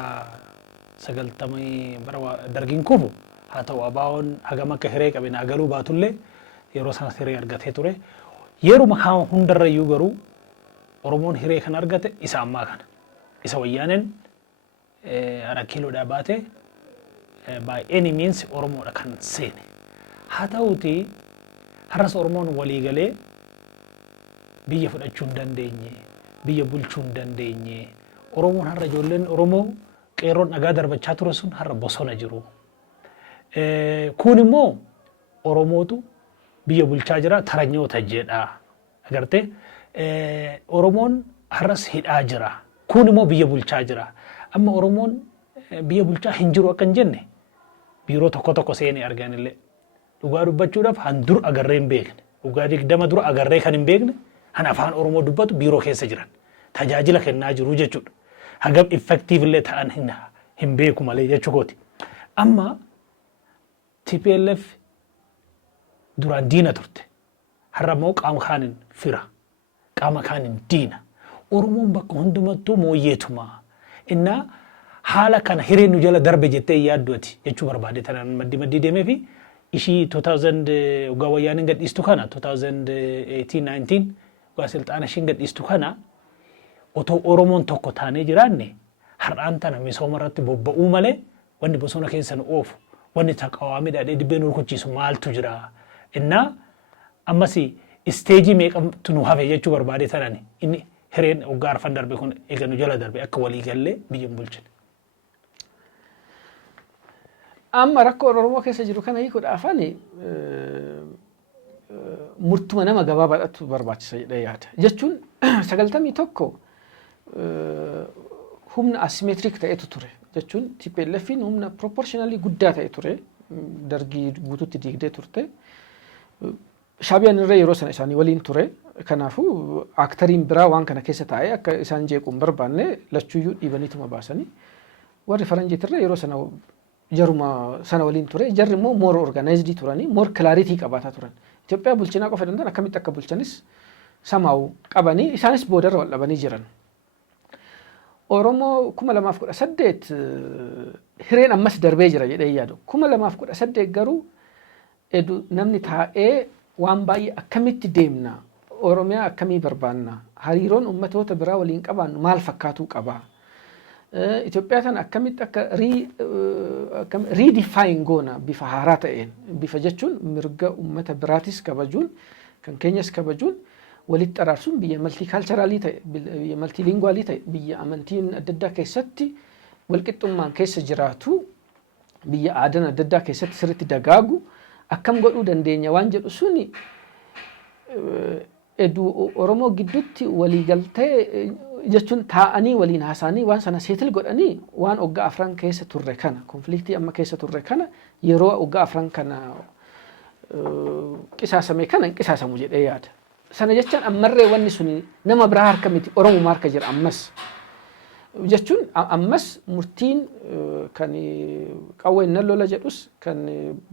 90 bara dargiin kufu haa ta'u abaawoon hagam akka hiree qabe naa galuu baatullee yeroo sanas hiree argatee ture yeruma kaan hundarrayyuu garuu Oromoon hiree kan argate isa ammaa kana isa wayyaaneen ara kiiloodhaa baate by any means Oromoodha kan seene haa ta'uuti har'as Oromoon walii galee biyya fudhachuu hin dandeenye biyya bulchuu hin dandeenye Oromoon har'a ijoolleen Oromoo qeerroon dhagaa darbachaa ture sun har'a bosona jiru kun immoo Oromootu biyya bulchaa jira taranyoota jedha agartee Oromoon har'as hidhaa jira kun immoo biyya bulchaa jira amma Oromoon biyya bulchaa hin jiru akka hin jenne biiroo tokko seenee arganillee dhugaa dubbachuudhaaf handur agarree hin beekne dhugaa 20 dura agarree kan hin beekne han afaan Oromoo dubbatu biiroo keessa jiran tajaajila kennaa jiru jechuudha hagam effective illee ta'an hin beeku malee jechuukooti amma TPLF duraan diina turte har'a immoo qaama kaanin fira qaama kaanin diina Oromoon bakka hundumattuu mooyyeetuma innaa haala kana hireen nu jala darbe jettee yaadduuti jechuu barbaade tanaan maddi deemee fi ishii 2000 ugaa wayyaaniin gadhiistu kana 2018-19 ugaa silxaana ishiin gadhiistu kana otoo Oromoon tokko taanee jiraanne har'aan tana misooma irratti bobba'uu malee wanni bosona keessa nu oofu wanni taqawaamii dhaadhee dibbee nu rukuchiisu maaltu jira innaa ammas isteejii meeqamtu nu hafe jechuu barbaade tanaan inni hireen ugaa arfan darbe kun eega nu jala darbe akka walii gallee biyya bulchine. Amma rakkoo Oromoo keessa jiru kana hiikuudhaafan murtuma nama gabaabaadhatu barbaachisa jedhee yaada. Jechuun 91 humna asymmetric ta'etu ture. Jechuun TPLFin humna proportionally guddaa ta'e ture. Dargii guutuutti diigdee turte. Shaabiyaan irra yeroo sana isaanii waliin ture. Kanaafuu aktariin biraa waan kana keessa taa'ee akka isaan jeequun barbaanne lachuuyyuu dhiibaniituma baasanii. Warri faranjiitirra yeroo sana jaruma sana waliin ture jarri immoo more organized turanii more clarity qabaataa turan Itoophiyaa bulchinaa qofa danda'an akkamitti akka bulchanis samaawu qabanii isaanis boodarra wal dhabanii jiran Oromoo 2018 hireen ammas darbee jira jedhee yaadu 2018 garuu edu namni taa'ee waan baay'ee akkamitti deemna Oromiyaa akkamii barbaanna hariiroon ummatoota biraa waliin qabaannu maal fakkaatuu qaba Itoophiyaa tan akkamitti akka redefine goona bifa haaraa ta'een bifa jechuun mirga ummata biraatis kabajuun kan keenyas kabajuun walitti araarsuun biyya multiculturalii ta'e biyya multilingualii ta'e biyya amantiin adda addaa keessatti walqixxummaan keessa jiraatu biyya aadaan adda addaa keessatti sirriitti dagaagu akkam godhuu dandeenya waan jedhu suni edu Oromoo gidduutti walii galtee jechuun taa'anii waliin haasa'anii waan sana seetil godhanii waan waggaa afran keessa turre kana konfliktii amma keessa turre kana yeroo waggaa afran kana qisaasame kana qisaasamu jedhee yaada. Sana jechaan ammarree wanni suni nama biraa harka miti Oromoo harka jira ammas. jechuun ammas murtiin kan qawween nan lola jedhus kan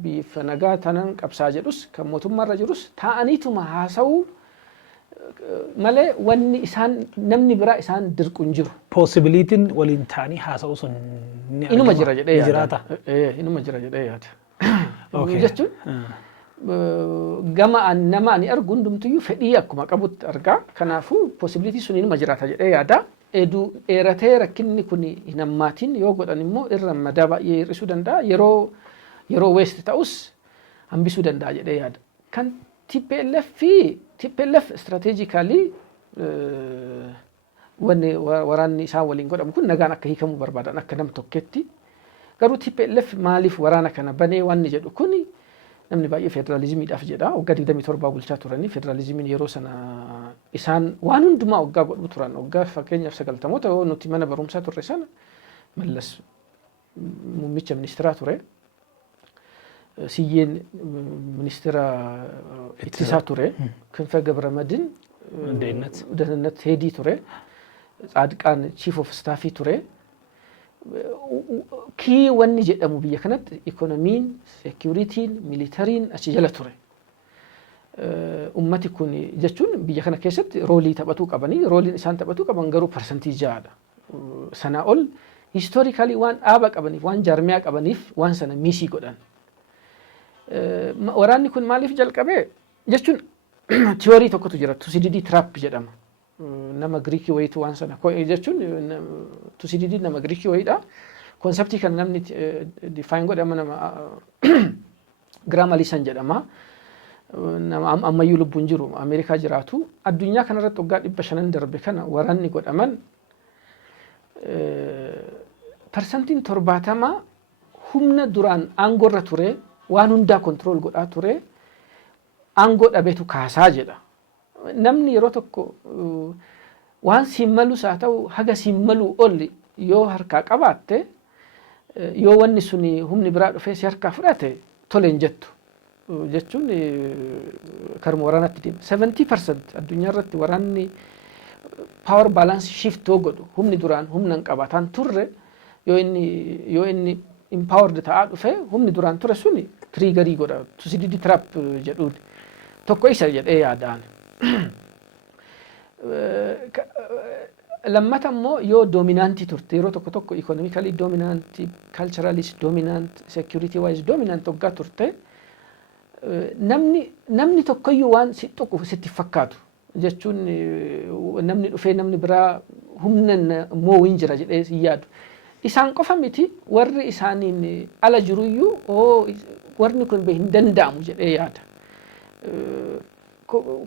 bifa nagaa tanan qabsaa jedhus kan mootummaarra jirus taa'aniituma haasa'uu malee wanni isaan namni biraa isaan dirqu hin jiru. Possibilitiin waliin ta'anii haasa'uu sun ni inuma jira jedhee yaada. jiraata. Inuma jira jedhee yaada. Jechuun gama nama ani argu hundumtiyyuu fedhii akkuma qabutti argaa. Kanaafuu possibilitii sun inuma jiraata jedhee yaada. Edu eeratee rakkinni kun hin hammaatiin yoo godhan immoo irra madaa baay'ee hir'isuu danda'a. Yeroo waste ta'us hambisuu danda'a jedhee yaada. Kan TPLF strategically wanni waraanni isaan waliin godhamu kun nagaan akka hiikamuu barbaadan akka nam tokketti. Garuu TPLF maaliif waraana kana banee wanni jedhu kuni namni baay'ee federalizimiidhaaf jedha. Waggaa 27 bulchaa turanii federalizimiin yeroo sana isaan waan hundumaa waggaa godhu turan. Waggaa fakkeenyaaf 90moota yoo nuti mana barumsaa turre sana Mallas muummicha ministeeraa ture. Siyyeen ministeera ittisaa ture. Kinfee Gabramadin dahannat heedii ture. Tsaadiqaan chief of staffii ture. Kii wanni jedhamu biyya kanatti ikonomiin, security'n, militariin achi jala ture. Ummati kun jechuun biyya kana keessatti roolii taphatuu qabanii, rooliin isaan taphatuu qaban garuu parsantii 6dha. Sanaa ol historically waan dhaaba qabaniif, waan jaarmiyaa qabaniif waan sana miisii godhan. Waraanni kun maaliif jalqabee jechuun tiyoorii tokkotu jira, Thucydides trap jedhama. Nama Giriikii wayitu waan sana jechuun Thucydides nama Giriikii wayidha. Konseptii kan namni define godhama nama Graham Allison jedhama. Nama ammayyuu lubbuun jiru Ameerikaa jiraatu. Addunyaa kanarratti waggaa 500 darbe kana waraanni godhaman parsantiin 70 humna duraan aangoorra ture waan hundaa kontrool godhaa ture aangoo dhabeetu kaasaa jedha. Namni yeroo tokko waan simmalus haa ta'u haga simmaluu ol yoo harkaa qabaatte yoo wanni suni humni biraa dhufee si harkaa fudhate toleen jettu jechuun karma waraanatti deema. 70% addunyaa irratti waraanni power balance shift godhu humni duraan humna hin qabatan turre yoo inni empowered ta'aa dhufe humni duraan ture suni triggerii godha. Thucydides trap jedhuun tokko isa jedhee yaadaan. Lammata immoo yoo dominantii turte yeroo tokko economically dominant, culturally dominant, security wise dominant waggaa turte namni tokkoyyuu waan si tuqu sitti fakkaatu jechuun namni dhufee namni biraa humna moo hin jira jedhee si yaadu. Isaan qofa miti warri isaaniin ala jiruyyuu warni kun hin danda'amu jedhee yaada.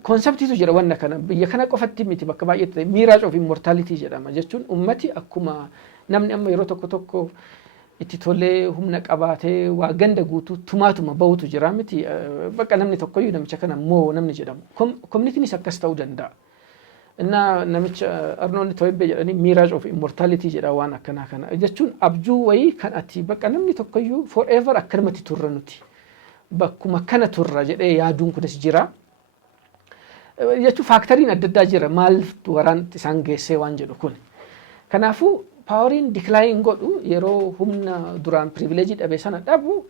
Konseptiitu jira wanna kana biyya kana qofatti miti bakka baay'eetti mirage of immortality jedhama jechuun ummati akkuma namni amma yeroo tokko itti tolee humna qabaatee waa ganda guutuu tumaatuma bahutu jira miti bakka namni tokkoyyuu namicha kana moo namni jedhamu communitynis akkas ta'uu danda'a. Inna namicha Arnold Toynbee jedhanii mirage of immortality jedha waan akkana kana jechuun abjuu wayii kan ati bakka namni tokkoyyuu forever akkanumatti turra nuti bakkuma kana turra jedhee yaaduun kunis jira. Jechuun faaktoriin adda addaa jira maal waraan isaan geessee waan jedhu kun. Kanaafuu paaworiin decline godhu yeroo humna duraan privilege dhabe sana dhabu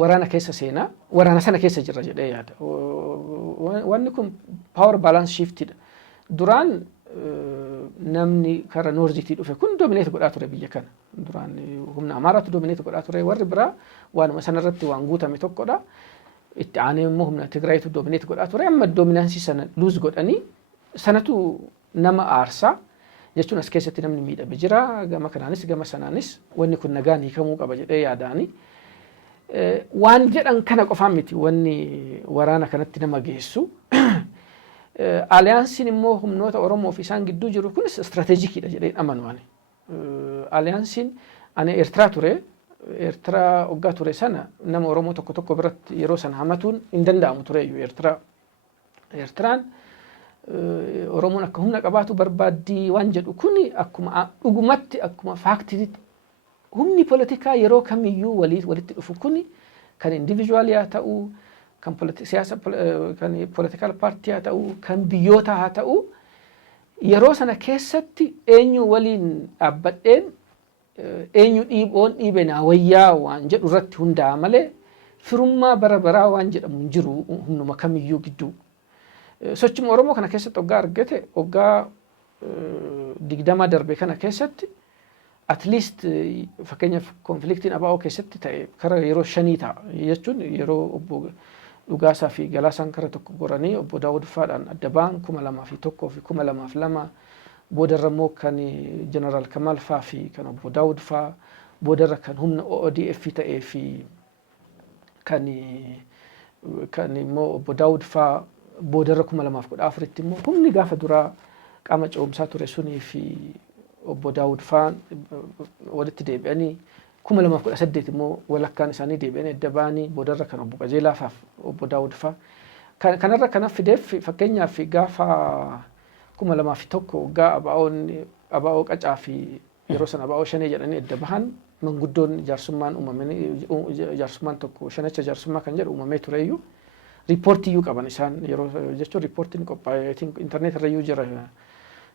waraana keessa seenaa waraana sana keessa jira jedhee yaada. Wanni kun power balance shiftidha. Duraan namni kara noorziitii dhufe kun dominate godhaa ture biyya kana. Duraan humna Amaaraatu dominate godhaa ture warri biraa waanuma sanarratti waan guutame tokkodha. Itti aanee immoo humna Tigraayitu dominate godhaa ture amma dominaansii sana lose godhanii sanatu nama aarsaa jechuun as keessatti namni miidhame jira gama kanaanis gama sanaanis wanni kun nagaan hiikamuu qaba jedhee yaadaani. Waan jedhan kana qofaan miti wanni waraana kanatti nama geessu. Aliyaansiin immoo humnoota Oromoo fi isaan gidduu jiru kunis istirateejikiidha jedhee amanu ani. Aliyaansiin ani Eertiraa ture. Eertiraa waggaa ture sana nama Oromoo tokko biratti yeroo sana hamatuun hin danda'amu tureyyuu Eertiraan Oromoon akka humna qabaatu barbaaddii waan jedhu kuni akkuma dhugumatti akkuma faaktiitti humni politikaa yeroo kamiyyuu walitti dhufu kuni kan individualii haa ta'u kan siyaasa kan political party haa ta'u kan biyyoota haa ta'u yeroo sana keessatti eenyu waliin dhaabbadheen eenyu dhiibee naa wayyaa waan jedhu irratti hundaa'a malee firummaa bara baraa waan jedhamu hin jiru humnuma kamiyyuu gidduu. Sochuma Oromoo kana keessatti waggaa argate waggaa 20 darbe kana keessatti at least fakkeenyaaf konfliktiin ABO keessatti ta'e kara yeroo 5 ta'a jechuun yeroo obbo Dhugaasaa fi Galaasaan kara tokko goranii obbo Daawud Faadhaan adda ba'an 2001 fi 2002 boodarra immoo kan Jeneraal Kamaal faa fi kan obbo Daawud faa boodarra kan humna ODF ta'ee fi kan immoo obbo Daawud faa boodarra 2014tti immoo humni gaafa duraa qaama ce'umsaa ture sunii fi obbo Daawud faa walitti deebi'anii 2018 immoo walakkaan isaanii deebi'anii adda ba'anii boodarra kan obbo Qajeelaa faaf obbo Daawud faa kanarra kanaaf fideef fakkeenyaaf gaafa 2001 waggaa ABO qacaa fi yeroo sana ABO shanee jedhanii adda bahan manguddoon jaarsummaan uumamanii jaarsummaan tokko shanacha jaarsummaa kan jedhu uumamee tureyyuu riippoortii iyyuu qaban isaan yeroo jechuun riippoortiin qophaa'ee internet irra iyyuu jira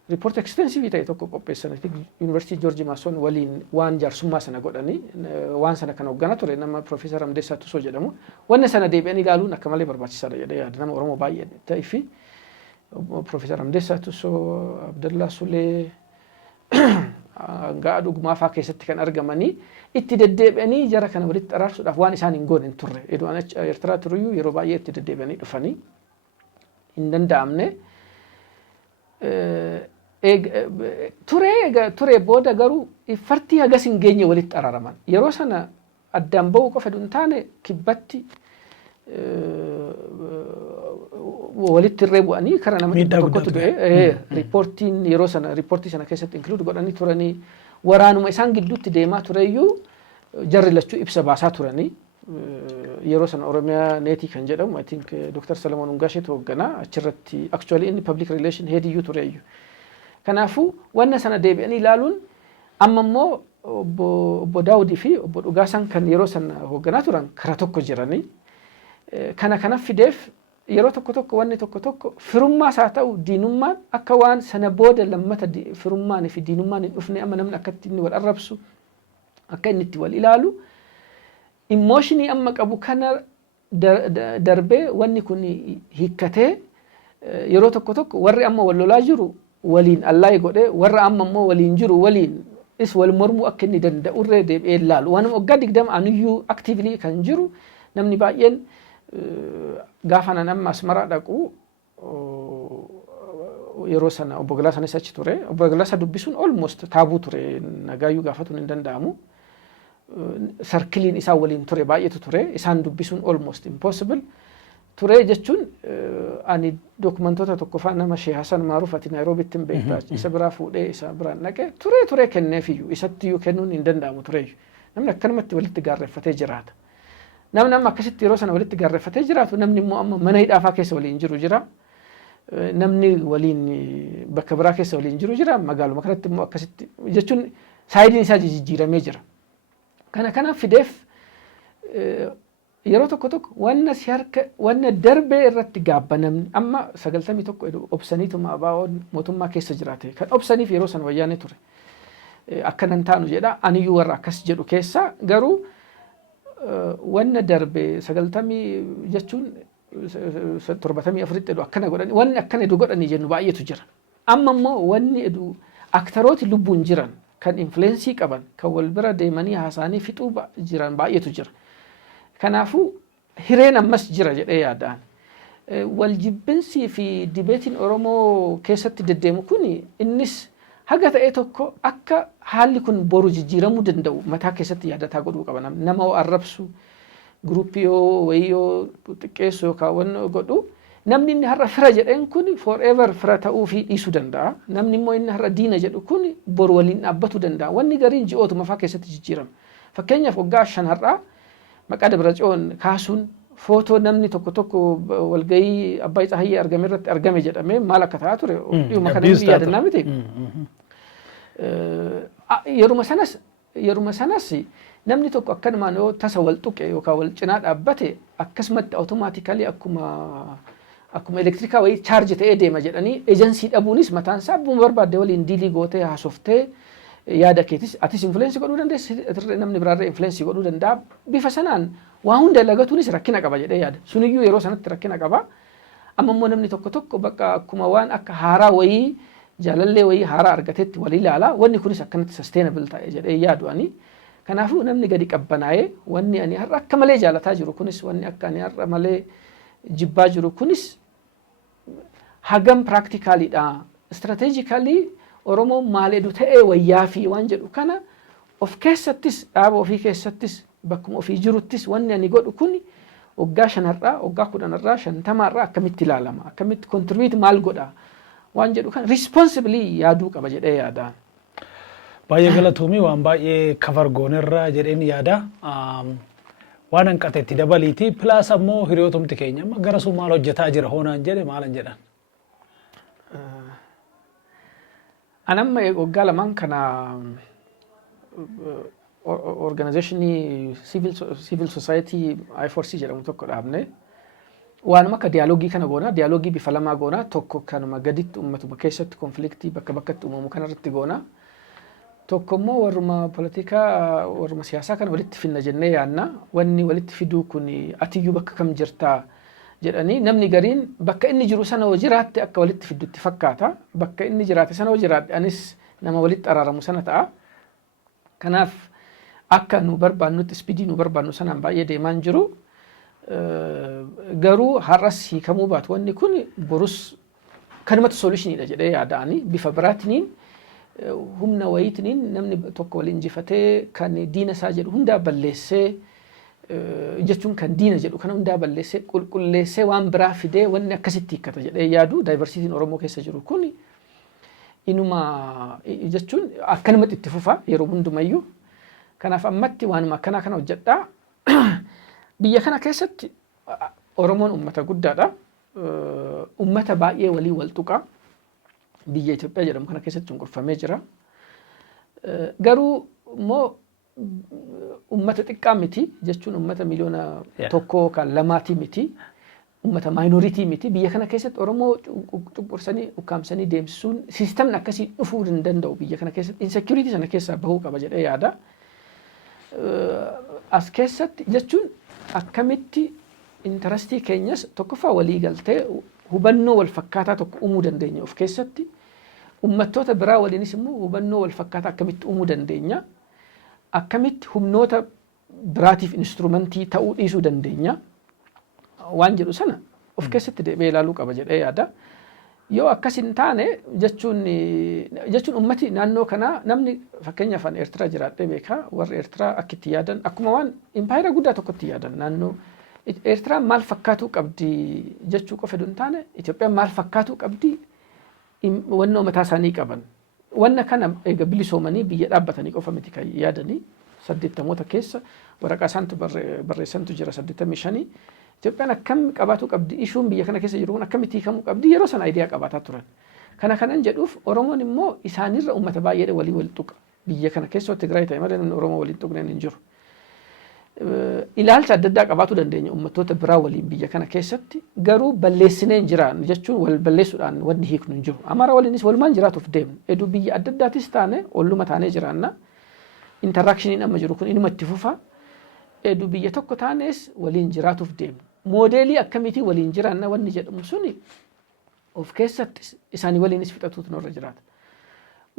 riippoortii ekstensivii ta'e tokko qopheessan yuunivarsiitii Joorji Maason waliin waan jaarsummaa sana godhanii waan sana kan hoogganaa ture nama Profeesar Amdeessaa Tusoo jedhamu wanna sana deebi'anii ilaaluun akka malee barbaachisaadha jedhee yaada nama Oromoo baay'ee ta'ee fi Profeesar Amdeessaa Tusoo Abdallaa Sulee gaa dhugumaa faa keessatti kan argamanii itti deddeebi'anii jara kana walitti araarsuudhaaf waan isaan hin goone hin turre edoo'an Eertiraa turuyyuu yeroo baay'ee itti deddeebi'anii dhufanii hin danda'amne ture booda garuu fartii hagas hin geenye walitti araaraman yeroo sana addaan ba'uu qofa hin taane kibbatti walitti irree bu'anii kara nama tokkotu du'e riippoortiin yeroo sana riippoortii sana keessatti inkluud godhanii turanii waraanuma isaan gidduutti deemaa tureyyuu jarri lachuu ibsa baasaa turanii yeroo sana Oromiyaa neetii kan jedhamu I think Dr. Salamoon Ungaasheetu hoogganaa achirratti actually inni public relation head iyyuu tureyyuu kanaafuu wanna sana deebi'anii ilaaluun amma immoo obbo Daawudii fi obbo Dhugaasaan kan yeroo sana hoogganaa turan kara tokko jiranii kanaaf fideef yeroo tokko wanni tokko firummaas haa ta'u diinummaan akka waan sana booda lammata firummaan fi diinummaan hin dhufne amma namni akkatti inni wal arrabsu akka inni itti wal ilaalu emotionii amma qabu kana darbee wanni kun hiikkatee yeroo tokko warri amma wal lolaa jiru waliin allaay godhee warra amma immoo waliin jiru waliin is wal mormuu akka inni danda'urree deebi'ee ilaalu waan waggaa 20 anuyyuu actively kan jiru namni baay'een gaafa nama Asmaraa dhaqu yeroo sana obbo Galaasanis achi ture obbo Galaasaa dubbisuun almost taabuu ture nagaayyuu gaafatuun hin danda'amu sarkiliin isaa waliin ture baay'eetu ture isaan dubbisuun almost impossible ture jechuun ani dokumentoota tokko faa nama Sheekh Hasan Maaruuf ati Naayiroobitti hin beektaa isa biraa fuudhee isa biraan dhaqee ture kenneefiyyuu isattiyyuu kennuun hin danda'amu tureyyuu namni akkanumatti walitti gaarreeffatee jiraata. Namni amma akkasitti yeroo sana walitti gaarreeffatee jiraatu namni immoo amma mana hidhaafaa keessa waliin jiru jira namni waliin bakka biraa keessa waliin jiru jira magaaluma kanatti immoo akkasitti jechuun saayidiin isaa jijjiiramee jira kanaaf fideef yeroo tokko wanna darbee irratti gaabba namni amma 91 obsaniituma ABO'n mootummaa keessa jiraate kan obsaniif yeroo sana wayyaanee ture akkanan taanu jedha aniyyuu warra akkas jedhu keessa garuu wanna darbe 90 jechuun 74 akkana godhani wanni akkana edu godhani jennu baay'eetu jira amma immoo wanni edu aktarooti lubbuun jiran kan influensii qaban kan wal bira deemanii haasaanii fixuu jiran baay'eetu jira kanaafuu hireen ammas jira jedhee yaadaan wal jibbinsi fi dibeetiin Oromoo keessatti deddeemu kun innis haga ta'e tokko akka haalli kun boru jijjiiramuu danda'u mataa keessatti yaadataa godhuu qaba nama arrabsu gruupii wayyoo xiqqeessu yookaan wanna godhu namni inni har'a fira jedheen kun forever fira ta'uu fi dhiisuu danda'a namni immoo inni har'a diina jedhu kun boru waliin dhaabbatuu danda'a wanni gariin ji'ootuma faa keessatti jijjiirama fakkeenyaaf waggaa 5 har'aa maqaa Dabratsiyoon kaasuun footoo namni tokko walgayii Abbaay Tsahayyee argame irratti argame jedhamee maal akka ta'aa ture dhiyuma kana hin yaadannaa miti yeruma sanas namni tokko akkanumaan yoo tasa wal tuqe yookaan wal cinaa dhaabbate akkasumatti automaatikali akkuma akkuma elektirikaa wayii chaarji ta'ee deema jedhanii eejensii dhabuunis mataan isaa abbuma barbaadde waliin diilii gootee haasoftee yaada keetis atis influensii godhuu dandeessi namni biraarra influensii godhuu danda'a bifa sanaan waa hunda lagatuunis rakkina qaba jedhee yaada suniyyuu yeroo sanatti rakkina qaba amma immoo namni tokko bakka akkuma waan akka haaraa wayii jaalallee wayii haaraa argatetti walii ilaala wanni kunis akkanatti sustainable ta'e jedhee yaadu ani kanaafuu namni gadi qabbanaa'ee wanni ani har'a akka malee jaalataa jiru kunis wanni akka ani har'a malee jibbaa jiru kunis hagam practicalidha strategically Oromoo maaleedu ta'ee wayyaa fi waan jedhu kana of keessattis dhaaba ofii keessattis bakkuma ofii jiruttis wanni ani godhu kun waggaa 5 waggaa 10 50 akkamitti ilaalama akkamitti contribute maal godha waan jedhu kan responsibly yaaduu qaba jedhee yaada. Baay'ee galatoomii waan baay'ee cover goonerra jedheen yaada. Waan hanqateetti dabaliiti plus ammoo hiriyootumti keenya gara sun maal hojjetaa jira hoonaan jedhe maalan jedhan. Anamma waggaa lamaan kana organizationii civil society I4C jedhamu tokko dhaabne waanuma akka dialoogii kana goona dialoogii bifa lamaa goona tokko kanuma gaditti uummatuma keessatti konfliktii bakka bakkatti uumamu kanarratti goona tokko immoo warruma politikaa warruma siyaasaa kana walitti finna jennee yaanna wanni walitti fiduu kun atiyyuu bakka kam jirtaa jedhanii namni gariin bakka inni jiru sana hoo jiraatte akka walitti fidutti fakkaata bakka inni jiraate sana hoo jiraadhe anis nama walitti araaramu sana ta'a kanaaf akka nu barbaannutti speedii nu barbaannu sanaan baay'ee deemaan jiru garuu har'as hiikamuu baatu wanni kun borus kanumatti solutionidha jedhee yaada'anii bifa biraatiniin humna wayitiniin namni tokko waliin injifatee kan diina isaa jedhu hundaa balleessee jechuun kan diina jedhu kana hundaa balleessee qulqulleessee waan biraa fidee wanni akkasitti hiikkata jedhee yaadu diversitiin Oromoo keessa jiru kun inuma jechuun akkanumatti itti fufa yeroo hundumayyuu kanaaf ammatti waanuma akkanaa kana hojjedhaa biyya kana keessatti Oromoon uummata guddaadha uummata baay'ee walii wal tuqa biyya Itoophiyaa jedhamu kana keessatti cunqurfamee jira garuu immoo ummata xiqqaa miti jechuun ummata miliyoona tokko kan lamaati miti ummata minority miti biyya kana keessatti Oromoo cunqursanii ukkaamsanii deemsisuun sistemni akkasii dhufuu hin danda'u biyya kana keessatti insecurity sana keessaa bahuu qaba jedhee yaada as keessatti jechuun akkamitti interestii keenyas tokkoffaa walii galtee hubannoo wal fakkaataa tokko uumuu dandeenya of keessatti ummattoota biraa waliinis immoo hubannoo wal fakkaataa akkamitti uumuu dandeenya akkamitti humnoota biraatiif instrumentii ta'uu dhiisuu dandeenya waan jedhu sana of keessatti deebi'ee ilaaluu qaba jedhee yaada yoo akkas hin taane jechuun ummati naannoo kana namni fakkeenyaaf an Eertiraa jiraadhee beekaa warri Eertiraa akkitti yaadan akkuma waan impaayera guddaa tokkotti yaadan naannoo Eertiraan maal fakkaatuu qabdi jechuu qofa hin taane Itoophiyaan maal fakkaatuu qabdi wannoo mataa isaanii qaban wanna kana eega bilisoomanii biyya dhaabbatanii qofa miti kan yaadanii 80moota keessa waraqaa isaantu barreessantu jira 85 Itoophiyaan akkam qabaatuu qabdi ishuun biyya kana keessa jiru kun akkamitti hiikamuu qabdi yeroo sana ayidiyaa qabaataa turan kanan jedhuuf Oromoon immoo isaanirra uummata baay'ee walii wal tuqa biyya kana keessa Tigraay ta'e malee namni Oromoo waliin tuqneen hin jiru ilaalcha adda addaa qabaatu dandeenya uummattoota biraa waliin biyya kana keessatti garuu balleessinee hin jiraan jechuun wal balleessuudhaan wanni hiiknu hin jiru amara waliinis walumaan jiraatuuf deemnu eduu biyya adda addaatis taane olluma taanee jiraanna interaakshiniin amma jiru kun inuma itti fufa eduu biyya tokko taanes waliin jiraatuuf deemnu moodeelii akkamiitii waliin jiraanna wanni jedhamu suni of keessatti isaanii waliinis fixatuutu nurra jiraata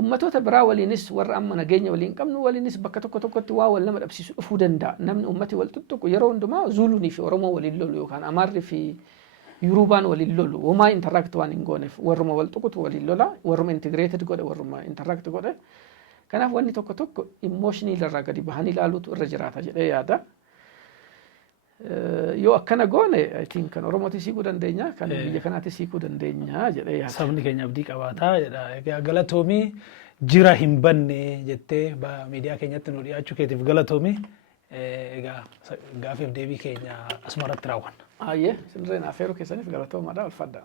ummatoota biraa waliinis warra amma nageenya waliin qabnu waliinis bakka tokkotti waa wal nama dhabsiisu dhufuu danda'a namni ummati wal tuttuqu yeroo hundumaa Zuluunii fi Oromoo waliin lolu yookaan Amaarri fi Yurubaan waliin lolu homaa interact waan hin gooneef warruma wal tuqutu waliin lola warruma integrated godhe warruma interact godhe kanaaf wanni tokko emotionii irraa gadi bahanii ilaaluutu irra jiraata jedhee yaada yoo akkana goone I think kan Oromootti siikuu dandeenya kan biyya kanaatti siikuu dandeenya jedhee yaada sabni keenya abdii qabaataa jedha egaa galatoomii jira hin banne jettee miidiyaa keenyatti nu dhiyaachuu keetiif galatoomii egaa gaafiif deebii keenya asumarratti raawwanna ayyee sinirreen afeeruu keessaniif galatoomaadha ulfaadha